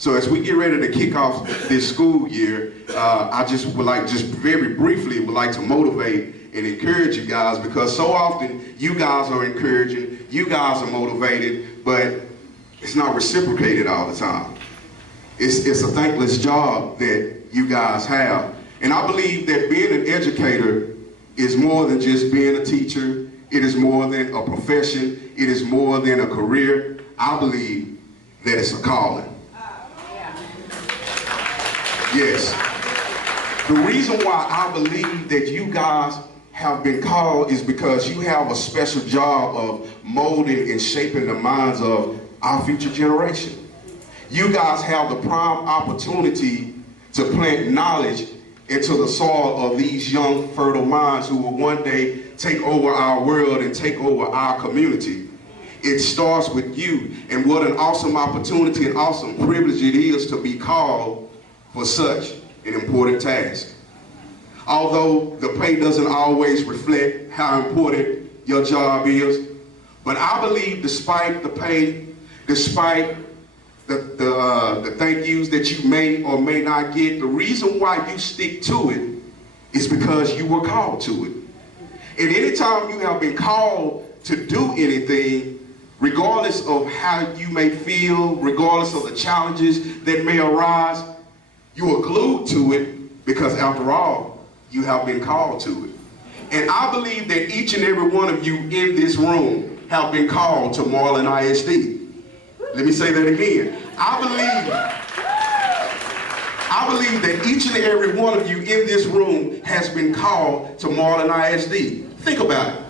So as we get ready to kick off this school year, I just would like, just very briefly, would like to motivate and encourage you guys, because so often you guys are encouraging, you guys are motivated, but it's not reciprocated all the time. It's a thankless job that you guys have. And I believe that being an educator is more than just being a teacher. It is more than a profession. It is more than a career. I believe that it's a calling. Yes. The reason why I believe that you guys have been called is because you have a special job of molding and shaping the minds of our future generation. You guys have the prime opportunity to plant knowledge into the soil of these young, fertile minds who will one day take over our world and take over our community. It starts with you, and what an awesome opportunity and awesome privilege it is to be called for such an important task. Although the pay doesn't always reflect how important your job is, but I believe despite the pay, despite the thank yous that you may or may not get, the reason why you stick to it is because you were called to it. And anytime you have been called to do anything, regardless of how you may feel, regardless of the challenges that may arise, you are glued to it because after all, you have been called to it. And I believe that each and every one of you in this room have been called to Marlin ISD. Let me say that again. I believe that each and every one of you in this room has been called to Marlin ISD. Think about it.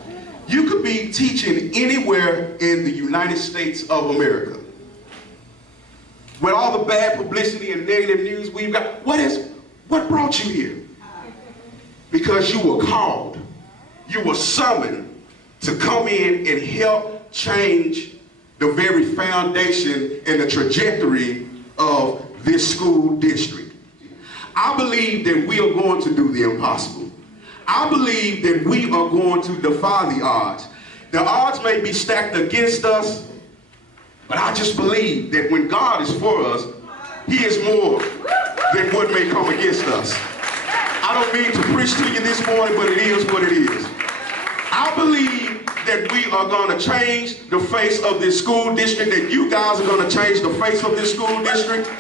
You could be teaching anywhere in the United States of America. With all the bad publicity and negative news we've got, what brought you here? Because you were called. You were summoned to come in and help change the very foundation and the trajectory of this school district. I believe that we are going to do the impossible. I believe that we are going to defy the odds. The odds may be stacked against us, but I just believe that when God is for us, He is more than what may come against us. I don't mean to preach to you this morning, but it is what it is. I believe that we are going to change the face of this school district, that you guys are going to change the face of this school district.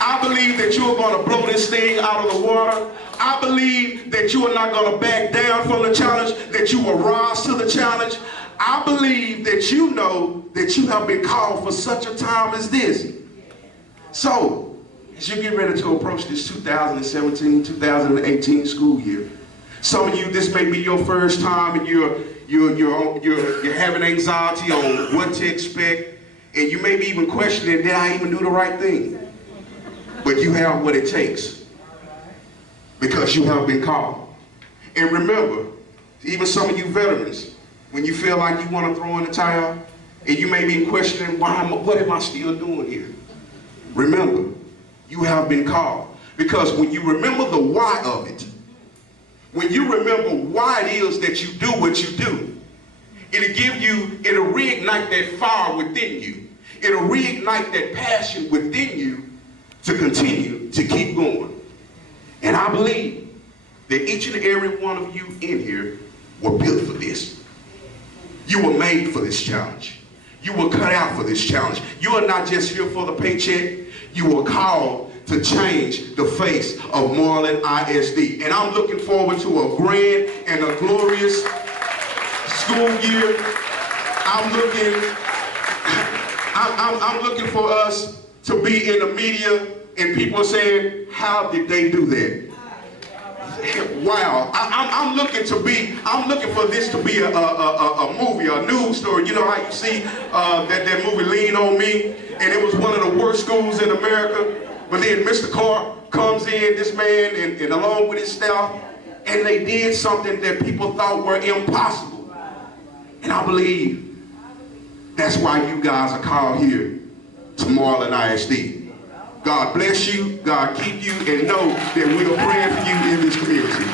I believe that you are going to blow this thing out of the water. I believe that you are not going to back down from the challenge, that you will rise to the challenge. I believe that you know that you have been called for such a time as this. So, as you get ready to approach this 2017-2018 school year, some of you, this may be your first time and you're having anxiety on what to expect, and you may be even questioning, did I even do the right thing? But you have what it takes because you have been called. And remember, even some of you veterans, when you feel like you want to throw in the towel and you may be questioning, what am I still doing here? Remember, you have been called. Because when you remember the why of it, when you remember why it is that you do what you do, it'll reignite that fire within you. It'll reignite that passion within you to continue to keep going. And I believe that each and every one of you in here were built for this. You were made for this challenge. You were cut out for this challenge. You are not just here for the paycheck. You were called to change the face of Marlin ISD. And I'm looking forward to a grand and a glorious school year. I'm looking for us to be in the media and people are saying, how did they do that? Wow, I'm looking for this to be a movie, a news story. You know how you see that movie Lean on Me, and it was one of the worst schools in America, but then Mr. Carr comes in, this man, and along with his staff, and they did something that people thought were impossible. And I believe that's why you guys are called here to Marlin ISD. God bless you, God keep you, and know that we are praying for you in this community.